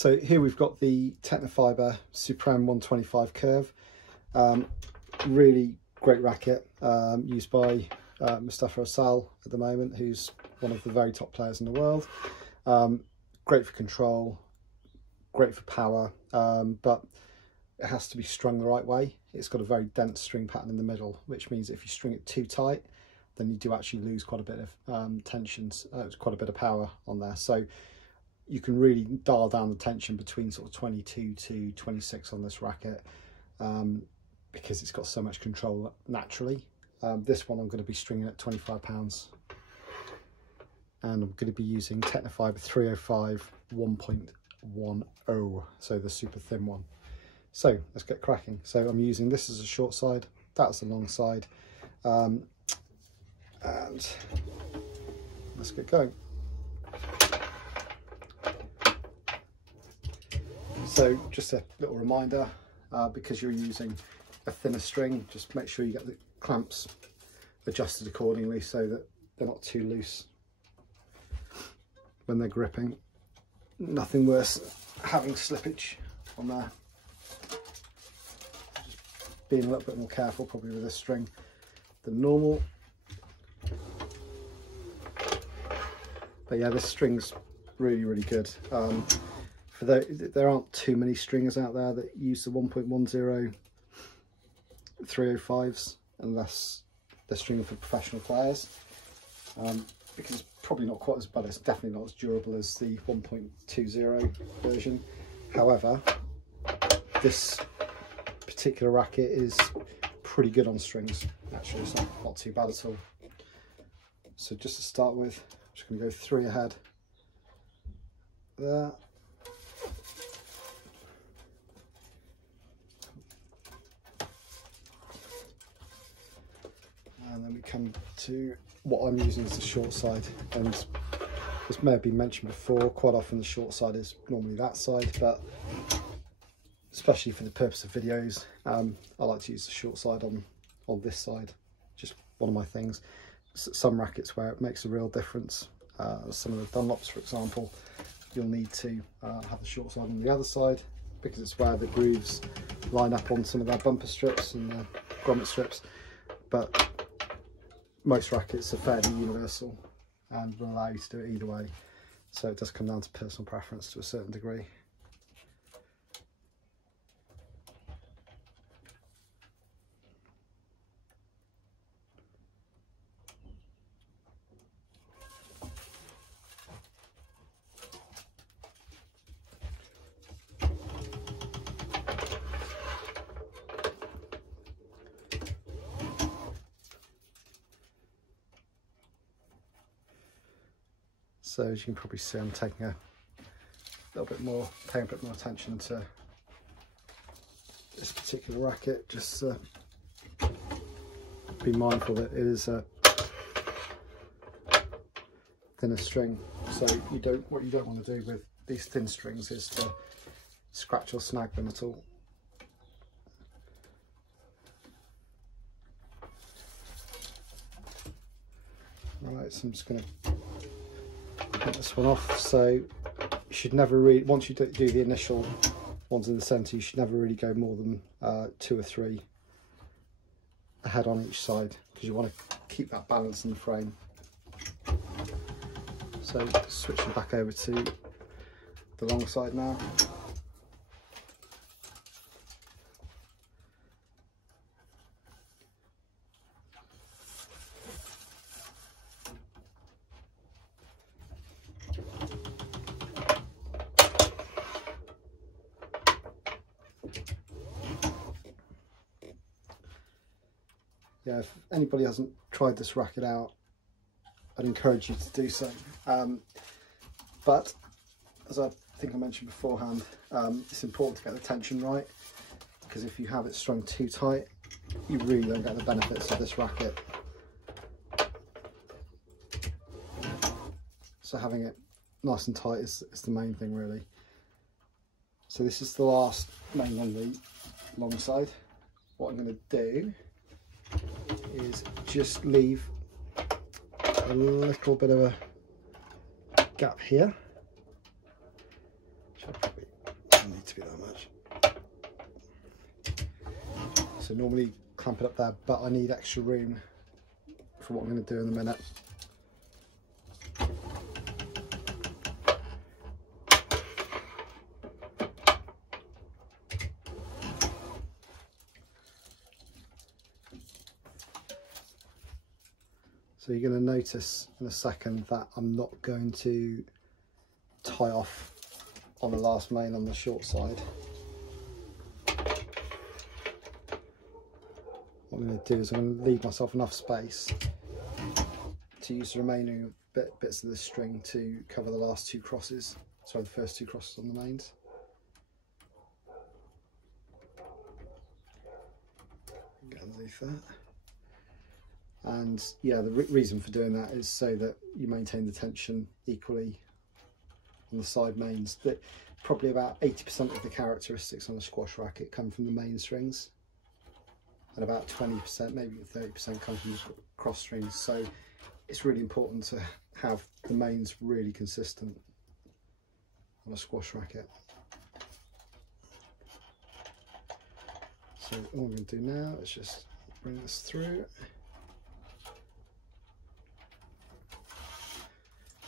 So here we've got the Tecnifibre Suprem 125 Curv. Really great racket, used by Mustafa Asal at the moment, who's one of the very top players in the world. Great for control, great for power, but it has to be strung the right way. It's got a very dense string pattern in the middle, which means if you string it too tight, then you do actually lose quite a bit of tensions, quite a bit of power on there. So you can really dial down the tension between sort of 22 to 26 on this racket, because it's got so much control naturally. This one I'm going to be stringing at 25 pounds, and I'm going to be using Tecnifibre 305 1.10, so the super thin one. So let's get cracking. So I'm using this as a short side, that's the long side, and let's get going. So just a little reminder, because you're using a thinner string, just make sure you get the clamps adjusted accordingly so that they're not too loose when they're gripping. Nothing worse having slippage on there. Just being a little bit more careful probably with this string than normal. But yeah, this string's really good. There aren't too many stringers out there that use the 1.10 305s unless they're stringing for professional players, because it's probably not quite as, but it's definitely not as durable as the 1.20 version. However, this particular racket is pretty good on strings. Actually, it's not too bad at all. So just to start with, I'm just going to go 3 ahead there. And then we come to what I'm using as the short side, and this may have been mentioned before, quite often the short side is normally that side, but especially for the purpose of videos, I like to use the short side on this side. Just one of my things. Some rackets where it makes a real difference, some of the Dunlops for example, you'll need to have the short side on the other side, because it's where the grooves line up on some of their bumper strips and the grommet strips. But most rackets are fairly universal and will allow you to do it either way, so it does come down to personal preference to a certain degree. So as you can probably see, I'm taking a little bit more, paying a bit more attention to this particular racket. Just be mindful that it is a thinner string. So what you don't want to do with these thin strings is to scratch or snag them at all. Right, so I'm just going to get this one off. So you should never really, once you do the initial ones in the centre, you should never really go more than 2 or 3 ahead on each side, because you want to keep that balance in the frame. So switching back over to the long side now. Yeah, if anybody hasn't tried this racket out, I'd encourage you to do so. But as I think I mentioned beforehand, it's important to get the tension right, because if you have it strung too tight, you really don't get the benefits of this racket. So having it nice and tight is the main thing really. So this is the last main on the long side. What I'm going to do is just leave a little bit of a gap here, which I'll probably do that much. So normally clamp it up there, but I need extra room for what I'm going to do in a minute. So you're going to notice in a second that I'm not going to tie off on the last main on the short side. What I'm going to do is I'm going to leave myself enough space to use the remaining bits of the string to cover the last two crosses, sorry, the first two crosses on the mains. Get underneath that. And yeah, the reason for doing that is so that you maintain the tension equally on the side mains. That probably about 80% of the characteristics on a squash racket come from the main strings, and about 20%, maybe 30% come from the cross strings. So it's really important to have the mains really consistent on a squash racket. So all I'm going to do now is just bring this through.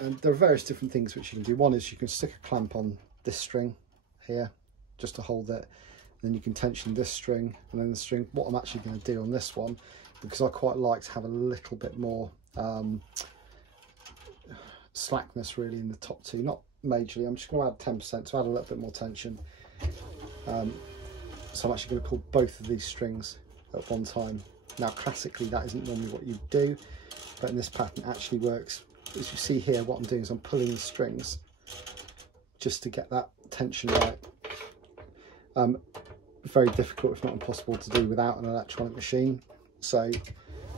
And there are various different things which you can do. One is you can stick a clamp on this string here just to hold it. Then you can tension this string and then the string. What I'm actually going to do on this one, because I quite like to have a little bit more slackness really in the top two, not majorly, I'm just going to add 10% to add a little bit more tension. So I'm actually going to pull both of these strings at one time. Now classically that isn't normally what you do, but in this pattern it actually works. As you see here, what I'm doing is I'm pulling the strings just to get that tension right. Very difficult, if not impossible, to do without an electronic machine. So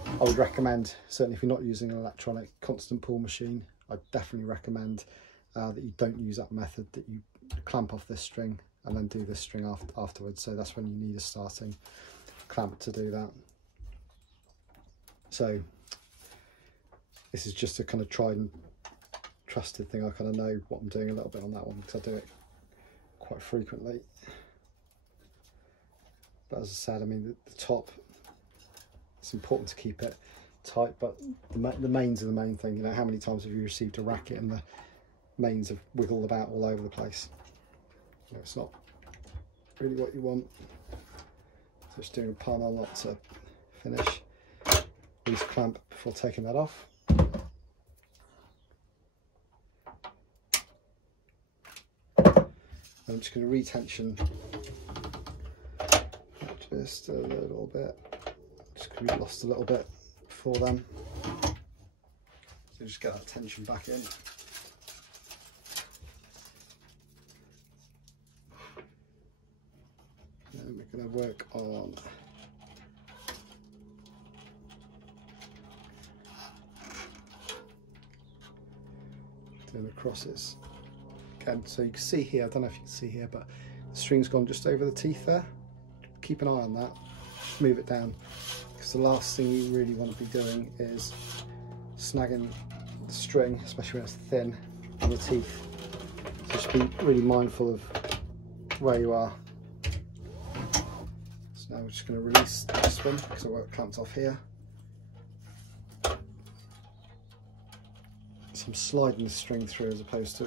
I would recommend, certainly if you're not using an electronic constant pull machine, I definitely recommend that you don't use that method, that you clamp off this string and then do this string afterwards. So that's when you need a starting clamp to do that. So this is just a kind of tried and trusted thing. I kind of know what I'm doing a little bit on that one because I do it quite frequently. But as I said, I mean, the top, it's important to keep it tight, but the mains are the main thing. You know, how many times have you received a racket and the mains have wiggled about all over the place? You know, it's not really what you want. Just doing a palm knot to finish. Loose clamp before taking that off. I'm just going to retension just a little bit. Just going to be lost a little bit before then. So just get that tension back in. And we're going to work on doing the crosses. Again, so you can see here, I don't know if you can see here, but the string's gone just over the teeth there. Keep an eye on that, move it down, because the last thing you really want to be doing is snagging the string, especially when it's thin, on the teeth. So just be really mindful of where you are. So now we're just going to release this one, because I've got it clamped off here. So I'm sliding the string through as opposed to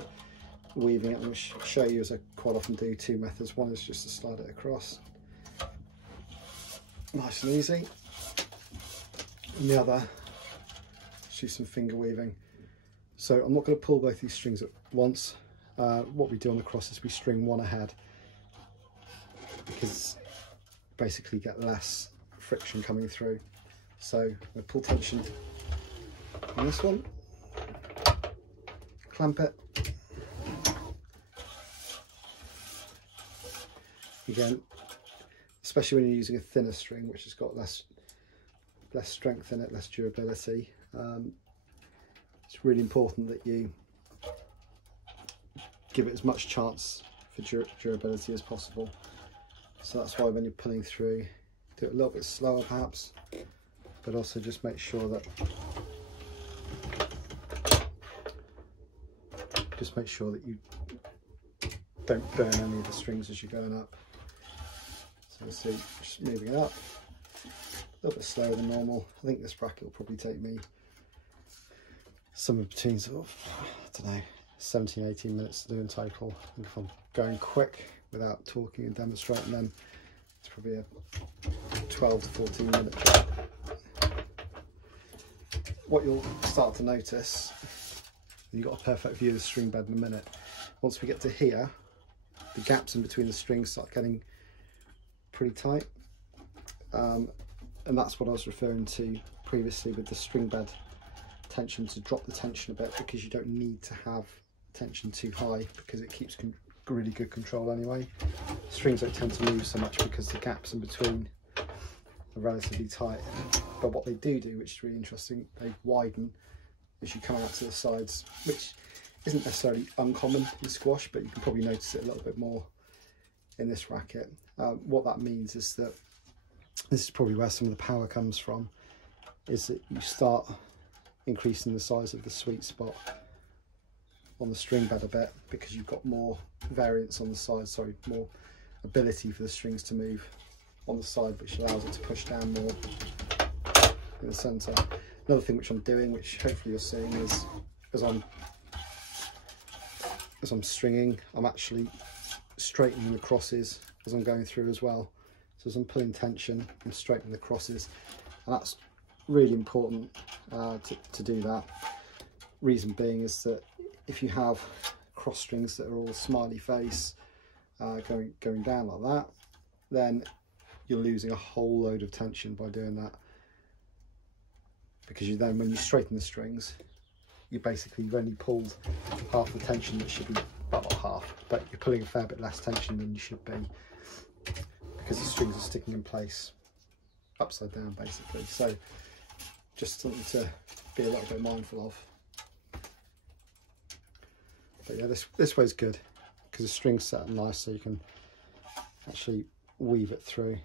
weaving it. I'm going to show you, as I quite often do, two methods. One is just to slide it across, nice and easy, and the other, just do some finger weaving. So I'm not going to pull both these strings at once. What we do on the cross is we string one ahead, because basically get less friction coming through. So I'm going to pull tension on this one, clamp it. Again, especially when you're using a thinner string, which has got less strength in it, less durability, it's really important that you give it as much chance for durability as possible. So that's why when you're pulling through, do it a little bit slower perhaps, but also just make sure that you don't burn any of the strings as you're going up. So you see, just moving it up, a little bit slower than normal. I think this racket will probably take me somewhere between sort of, I don't know, 17, 18 minutes to do in total. I think if I'm going quick without talking and demonstrating, then it's probably a 12 to 14 minute job. What you'll start to notice, and you've got a perfect view of the string bed in a minute, once we get to here, the gaps in between the strings start getting pretty tight, and that's what I was referring to previously with the string bed tension, to drop the tension a bit, because you don't need to have tension too high, because it keeps really good control anyway. Strings don't tend to move so much because the gaps in between are relatively tight, but what they do, which is really interesting, they widen as you come out to the sides, which isn't necessarily uncommon in squash, but you can probably notice it a little bit more in this racket. What that means is that, this is probably where some of the power comes from, is that you start increasing the size of the sweet spot on the string bed a bit, because you've got more variance on the side, sorry, more ability for the strings to move on the side, which allows it to push down more in the centre. Another thing which I'm doing, which hopefully you're seeing, is as I'm stringing, I'm actually straightening the crosses as I'm going through as well. So as I'm pulling tension, I'm straightening the crosses, and that's really important to do that. Reason being is that if you have cross strings that are all smiley face going down like that, then you're losing a whole load of tension by doing that, because then when you straighten the strings, you've only pulled half the tension that should be, well, not half, but you're pulling a fair bit less tension than you should be, because the strings are sticking in place upside down basically. So just something to be a little bit mindful of. But yeah, this way's good because the string's set up nice, so you can actually weave it through.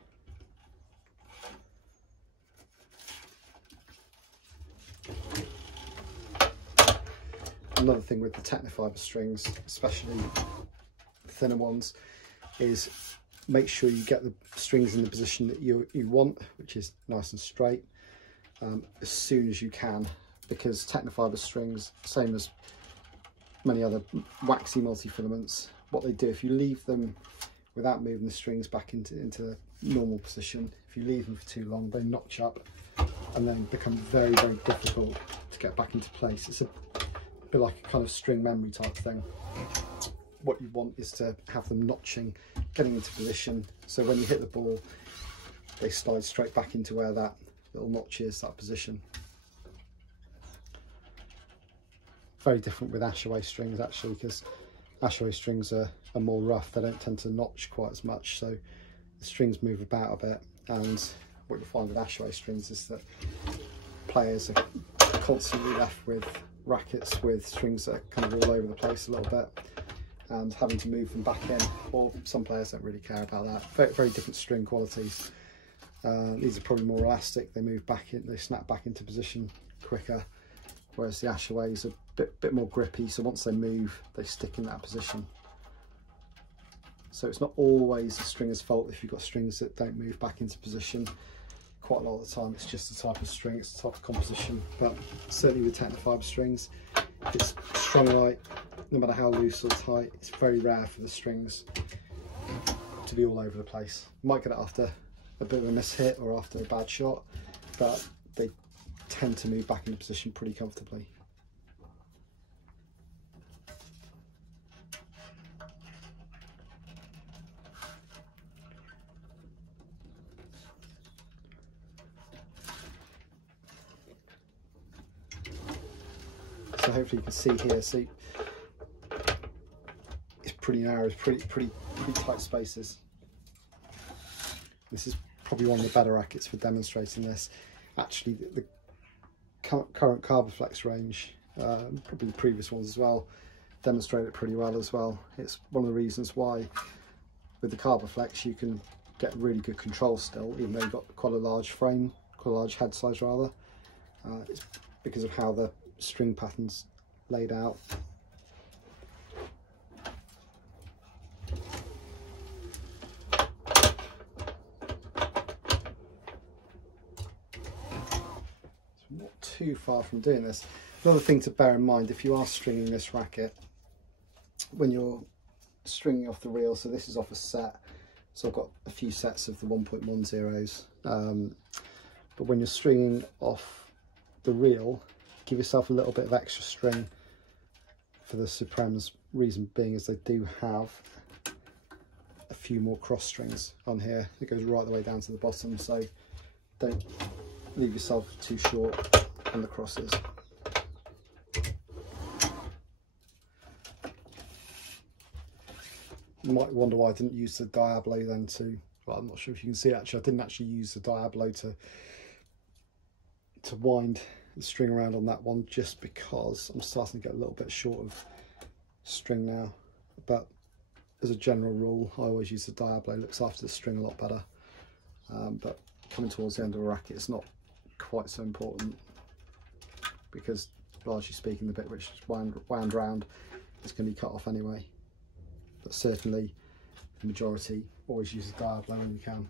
Another thing with the Tecnifibre strings, especially the thinner ones, is make sure you get the strings in the position that you want, which is nice and straight, as soon as you can, because Tecnifibre strings, same as many other waxy multi-filaments, what they do, if you leave them without moving the strings back into the normal position, if you leave them for too long, they notch up and then become very, very difficult to get back into place. It's a bit like a kind of string memory type thing. What you want is to have them notching, getting into position, so when you hit the ball, they slide straight back into where that little notch is, that position. Very different with Ashaway strings actually, because Ashaway strings are more rough, they don't tend to notch quite as much, so the strings move about a bit, and what you'll find with Ashaway strings is that players are constantly left with rackets with strings that are kind of all over the place a little bit, and having to move them back in, or some players don't really care about that. Very, very different string qualities. These are probably more elastic, they move back in, they snap back into position quicker, whereas the Ashaways are a bit more grippy, so once they move, they stick in that position. So it's not always the stringer's fault if you've got strings that don't move back into position. Quite a lot of the time it's just the type of string, it's the type of composition, but certainly with Tecnifibre strings, if it's strung right, no matter how loose or tight, it's very rare for the strings to be all over the place. You might get it after a bit of a mishit or after a bad shot, but they tend to move back into position pretty comfortably. So hopefully you can see here, see, it's pretty narrow, it's pretty tight spaces. This is probably one of the better rackets for demonstrating this. Actually, the current Carboflex range, probably the previous ones as well, demonstrate it pretty well as well. It's one of the reasons why with the Carboflex you can get really good control still, even though you've got quite a large frame, quite a large head size rather. It's because of how the string pattern's laid out. too far from doing this. Another thing to bear in mind, if you are stringing this racket, when you're stringing off the reel, so this is off a set, so I've got a few sets of the 1.10s, but when you're stringing off the reel, give yourself a little bit of extra string for the Supremes. Reason being is they do have a few more cross strings on here. It goes right the way down to the bottom, so don't leave yourself too short on the crosses. You might wonder why I didn't use the Diablo then too. Well, I'm not sure if you can see, actually I didn't actually use the Diablo to wind the string around on that one, just because I'm starting to get a little bit short of string now. But as a general rule, I always use the Diablo. It looks after the string a lot better. But coming towards the end of a racket, it's not quite so important, because largely speaking, the bit which is wound round is going to be cut off anyway. But certainly the majority always use the Diablo when you can.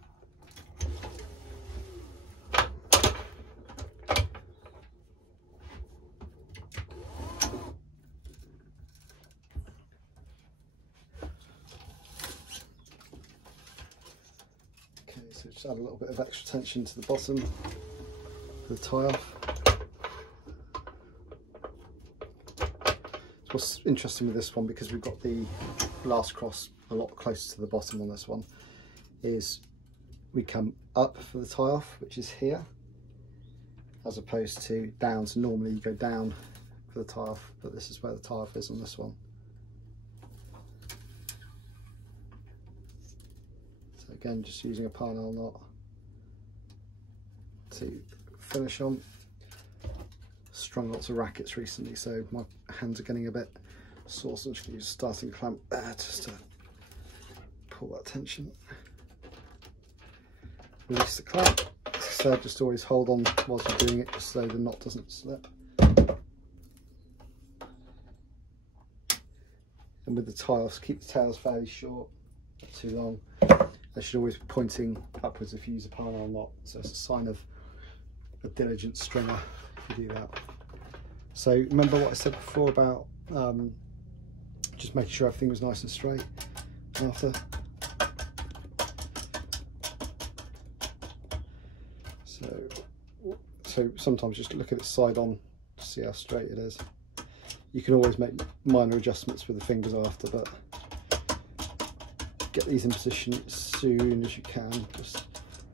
Okay, so just add a little bit of extra tension to the bottom for the tie off. What's interesting with this one, because we've got the last cross a lot closer to the bottom on this one, is we come up for the tie off, which is here, as opposed to down. So normally you go down for the tie off, but this is where the tie off is on this one. So again, just using a parnell knot to finish on. Strung lots of rackets recently, so my hands are getting a bit sore, so I'm just going to use a starting clamp there just to pull that tension. Release the clamp. As I said, just always hold on whilst you're doing it, just so the knot doesn't slip. And with the tie-offs, keep the tails fairly short, not too long. They should always be pointing upwards if you use a parnell knot, so it's a sign of a diligent stringer if you do that. So remember what I said before about just making sure everything was nice and straight after. So sometimes just look at it side on to see how straight it is. You can always make minor adjustments with the fingers after, but get these in position as soon as you can, just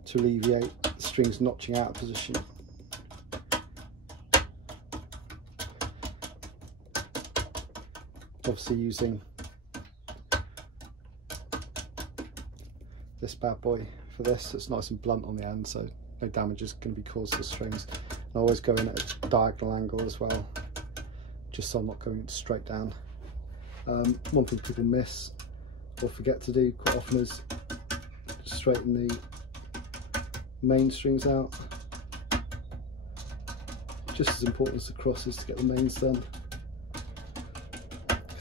to alleviate the strings notching out of position. Obviously using this bad boy for this, it's nice and blunt on the end, so no damage is going to be caused to the strings. And I always go in at a diagonal angle as well, just so I'm not going straight down. One thing people miss or forget to do quite often is straighten the main strings out. Just as important as the crosses to get the mains done.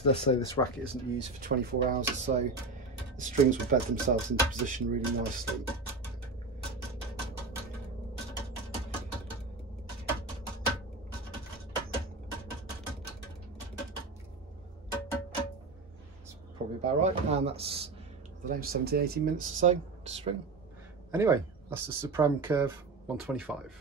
Let's say this racket isn't used for 24 hours or so, the strings will bed themselves into position really nicely. That's probably about right, and that's, I don't know, 17-18 minutes or so to string. Anyway, that's the Suprem Curv 125.